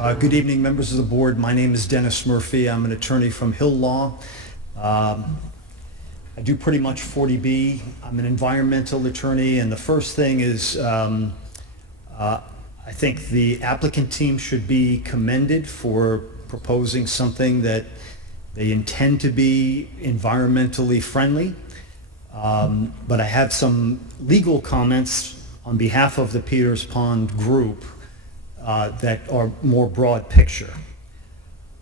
Good evening, members of the board. My name is Dennis Murphy. I'm an attorney from Hill Law. I do pretty much 40B. I'm an environmental attorney, and the first thing is I think the applicant team should be commended for proposing something that they intend to be environmentally friendly. But I have some legal comments on behalf of the Peters Pond Group that are more broad picture.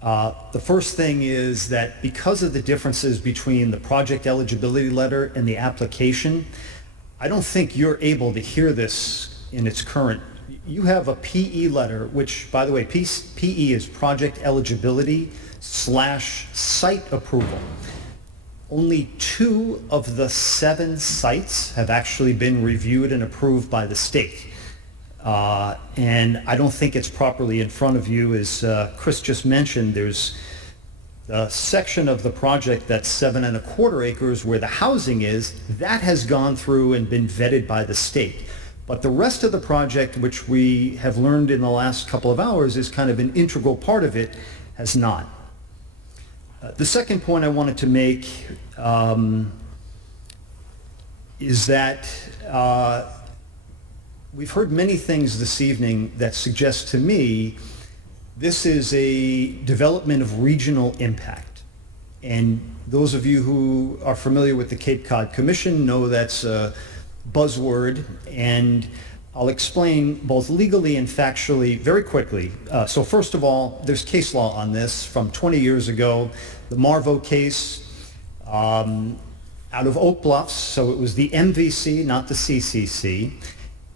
The first thing is that because of the differences between the project eligibility letter and the application, I don't think you're able to hear this in its current. You have a PE letter, which, by the way, PE is project eligibility / site approval. Only 2 of the 7 sites have actually been reviewed and approved by the state. And I don't think it's properly in front of you. As Chris just mentioned, there's a section of the project that's 7¼ acres where the housing is. That has gone through and been vetted by the state. But the rest of the project, which we have learned in the last couple of hours is kind of an integral part of it, has not. The second point I wanted to make is that we've heard many things this evening that suggest to me this is a development of regional impact. And those of you who are familiar with the Cape Cod Commission know that's a buzzword, and I'll explain both legally and factually very quickly. So first of all, there's case law on this from 20 years ago, the Marvo case out of Oak Bluffs. So it was the MVC, not the CCC.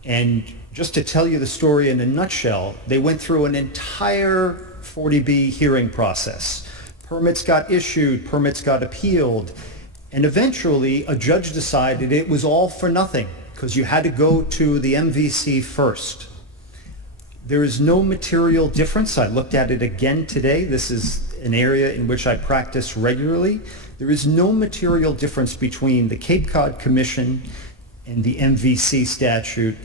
And just to tell you the story in a nutshell, they went through an entire 40B hearing process. Permits got issued, permits got appealed, and eventually a judge decided it was all for nothing because you had to go to the MVC first. There is no material difference. I looked at it again today. This is an area in which I practice regularly. There is no material difference between the Cape Cod Commission and the MVC statute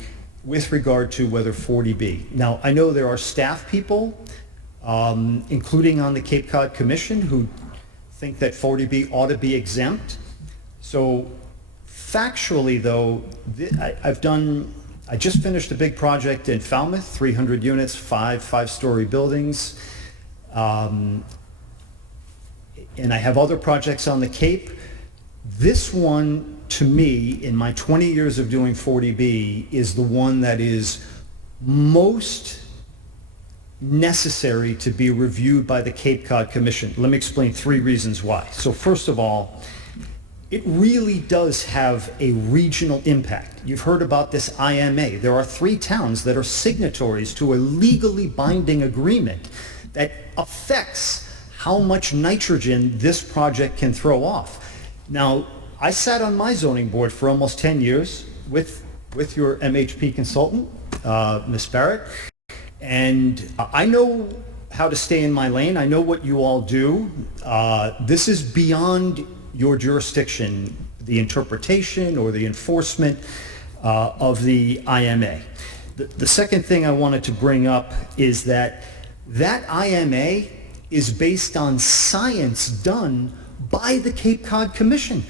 with regard to whether 40B. Now, I know there are staff people, including on the Cape Cod Commission, who think that 40B ought to be exempt. So factually, though, I just finished a big project in Falmouth, 300 units, 5-story buildings. And I have other projects on the Cape. This one, to me, in my 20 years of doing 40B, is the one that is most necessary to be reviewed by the Cape Cod Commission. Let me explain 3 reasons why. So first of all, it really does have a regional impact. You've heard about this IMA. There are 3 towns that are signatories to a legally binding agreement that affects how much nitrogen this project can throw off. Now, I sat on my zoning board for almost 10 years with your MHP consultant, Ms. Barrett, and I know how to stay in my lane. I know what you all do. This is beyond your jurisdiction, the interpretation or the enforcement of the IMA. The second thing I wanted to bring up is that IMA is based on science done by the Cape Cod Commission.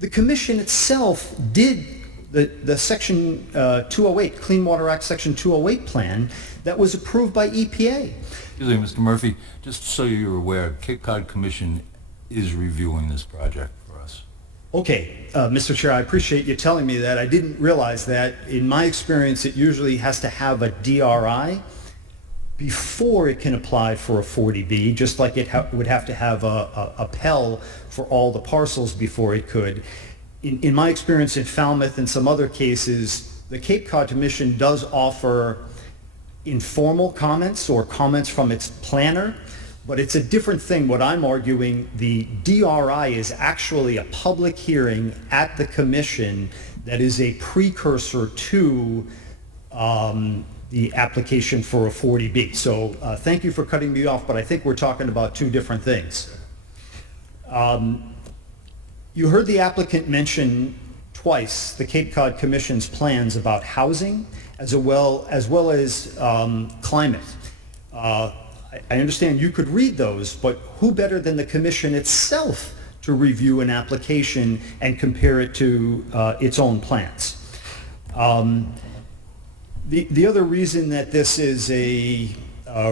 The Commission itself did the Section 208, Clean Water Act Section 208 plan that was approved by EPA. Excuse me, Mr. Murphy, just so you're aware, Cape Cod Commission is reviewing this project for us. Okay, Mr. Chair, I appreciate you telling me that. I didn't realize that. In my experience, it usually has to have a DRI before it can apply for a 40B, just like it would have to have a PEL for all the parcels before it could. In my experience in Falmouth and some other cases, the Cape Cod Commission does offer informal comments or comments from its planner, but it's a different thing. What I'm arguing, the DRI is actually a public hearing at the commission that is a precursor to the application for a 40B. So thank you for cutting me off, but I think we're talking about 2 different things. You heard the applicant mention twice the Cape Cod Commission's plans about housing as well as climate. I understand you could read those, but who better than the commission itself to review an application and compare it to its own plans? The other reason that this is a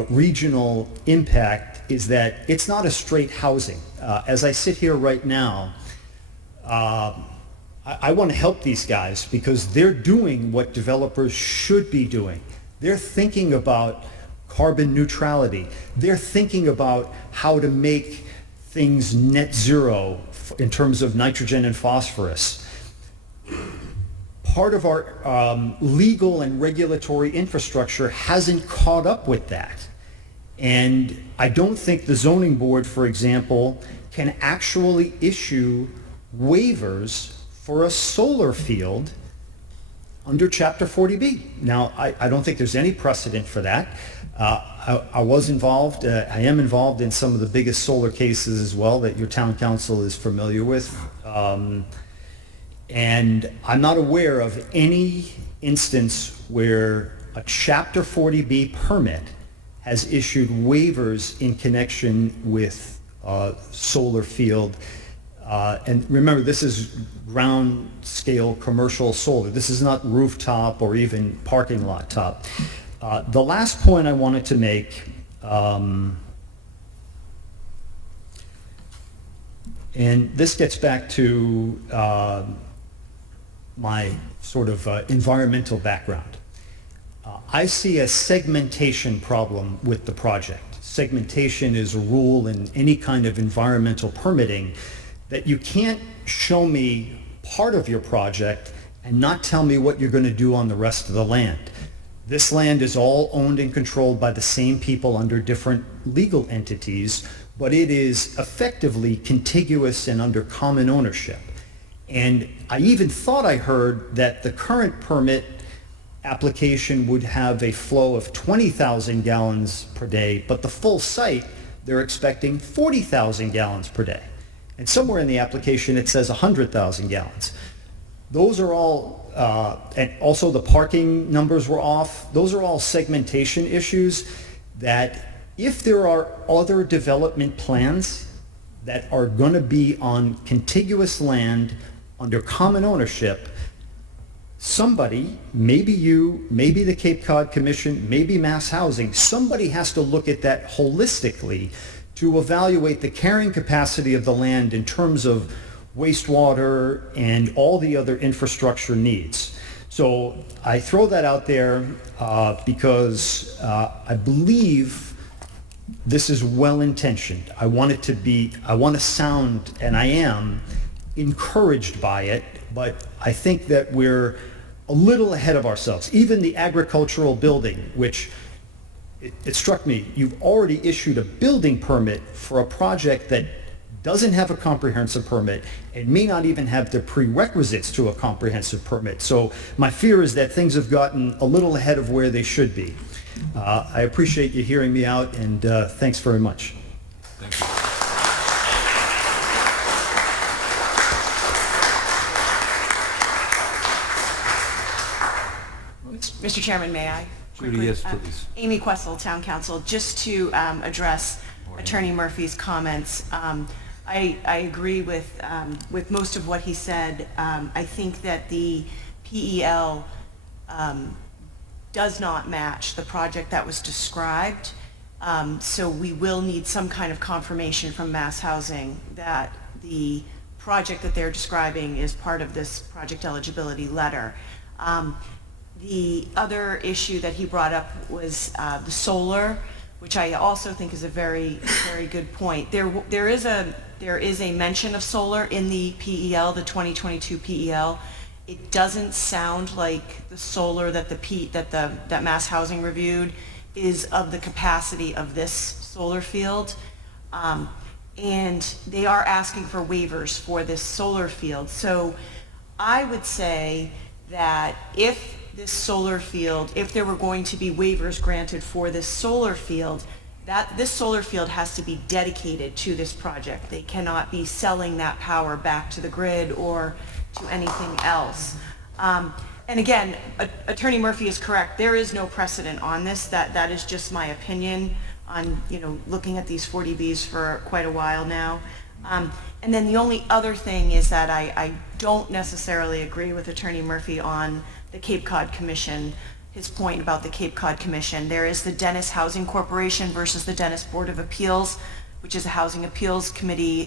regional impact is that it's not a straight housing. As I sit here right now, I want to help these guys because they're doing what developers should be doing. They're thinking about carbon neutrality. They're thinking about how to make things net zero in terms of nitrogen and phosphorus. Part of our legal and regulatory infrastructure hasn't caught up with that. And I don't think the zoning board, for example, can actually issue waivers for a solar field under Chapter 40B. Now, I don't think there's any precedent for that. I was involved, I am involved in some of the biggest solar cases as well that your town council is familiar with. And I'm not aware of any instance where a Chapter 40B permit has issued waivers in connection with solar field. And remember, this is ground scale commercial solar. This is not rooftop or even parking lot top. The last point I wanted to make, and this gets back to my sort of environmental background. I see a segmentation problem with the project. Segmentation is a rule in any kind of environmental permitting that you can't show me part of your project and not tell me what you're going to do on the rest of the land. This land is all owned and controlled by the same people under different legal entities, but it is effectively contiguous and under common ownership. And I even thought I heard that the current permit application would have a flow of 20,000 gallons per day, but the full site, they're expecting 40,000 gallons per day. And somewhere in the application it says 100,000 gallons. Those are all, and also the parking numbers were off. Those are all segmentation issues that if there are other development plans that are going to be on contiguous land under common ownership, somebody, maybe you, maybe the Cape Cod Commission, maybe Mass Housing, somebody has to look at that holistically to evaluate the carrying capacity of the land in terms of wastewater and all the other infrastructure needs. So I throw that out there because I believe this is well-intentioned. I want to sound, and I am, encouraged by it, but I think that we're a little ahead of ourselves. Even the agricultural building, which it struck me, you've already issued a building permit for a project that doesn't have a comprehensive permit and may not even have the prerequisites to a comprehensive permit. So my fear is that things have gotten a little ahead of where they should be. I appreciate you hearing me out, and thanks very much. Thank you. Mr. Chairman, may I? Judy, yes, please. Amy Kwesell, Town Council. Just to address Attorney Murphy's comments, I agree with most of what he said. I think that the PEL does not match the project that was described. So we will need some kind of confirmation from Mass Housing that the project that they're describing is part of this project eligibility letter. The other issue that he brought up was the solar, which I also think is a very, very good point. There is a mention of solar in the PEL, the 2022 PEL. It doesn't sound like the solar that that Mass Housing reviewed is of the capacity of this solar field. And they are asking for waivers for this solar field. So I would say that if this solar field, if there were going to be waivers granted for this solar field, that this solar field has to be dedicated to this project. They cannot be selling that power back to the grid or to anything else. And again, Attorney Murphy is correct. There is no precedent on this. That is just my opinion. looking at these 40Bs for quite a while now. And then the only other thing is that I don't necessarily agree with Attorney Murphy on the Cape Cod Commission, his point about the Cape Cod Commission. There is the Dennis Housing Corporation versus the Dennis Board of Appeals, which is a Housing Appeals Committee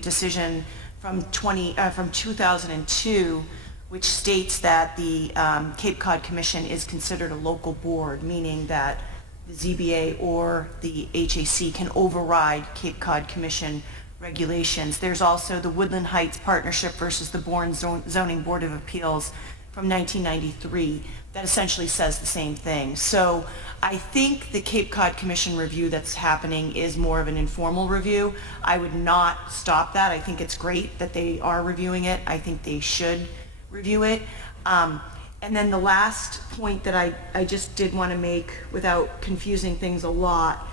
decision from 2002, which states that the Cape Cod Commission is considered a local board, meaning that the ZBA or the HAC can override Cape Cod Commission regulations. There's also the Woodland Heights Partnership versus the Bourne Zoning Board of Appeals from 1993 that essentially says the same thing. So I think the Cape Cod Commission review that's happening is more of an informal review. I would not stop that. I think it's great that they are reviewing it. I think they should review it. And then the last point that I just did want to make without confusing things a lot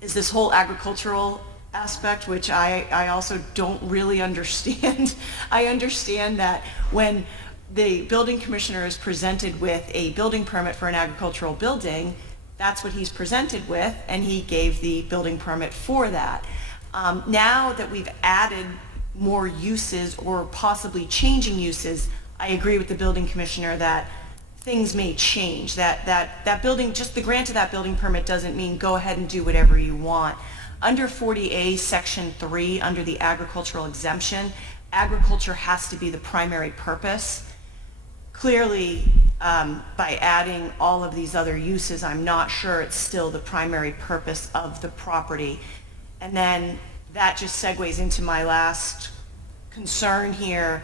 is this whole agricultural aspect, which I also don't really understand. I understand that when the building commissioner is presented with a building permit for an agricultural building, that's what he's presented with, and he gave the building permit for that. Now that we've added more uses or possibly changing uses, I agree with the building commissioner that things may change. That building, just the grant of that building permit doesn't mean go ahead and do whatever you want. Under 40A Section 3, under the agricultural exemption, agriculture has to be the primary purpose. Clearly, by adding all of these other uses, I'm not sure it's still the primary purpose of the property. And then that just segues into my last concern here,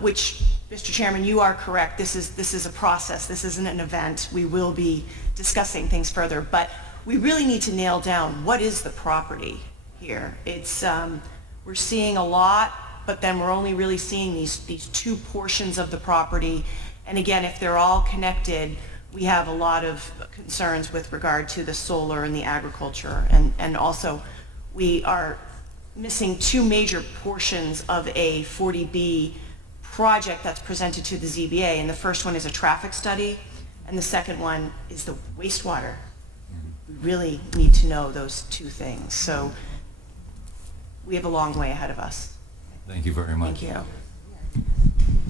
which, Mr. Chairman, you are correct. This is a process. This isn't an event. We will be discussing things further, but we really need to nail down what is the property here. It's we're seeing a lot, but then we're only really seeing these two portions of the property. And again, if they're all connected, we have a lot of concerns with regard to the solar and the agriculture. And also, we are missing two major portions of a 40B project that's presented to the ZBA. And the first one is a traffic study, and the second one is the wastewater. We really need to know those two things. So we have a long way ahead of us. Thank you very much. Thank you.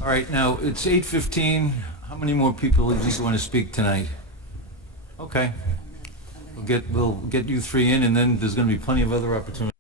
All right, now it's 8:15. How many more people do you want to speak tonight? Okay. We'll get you three in, and then there's going to be plenty of other opportunities.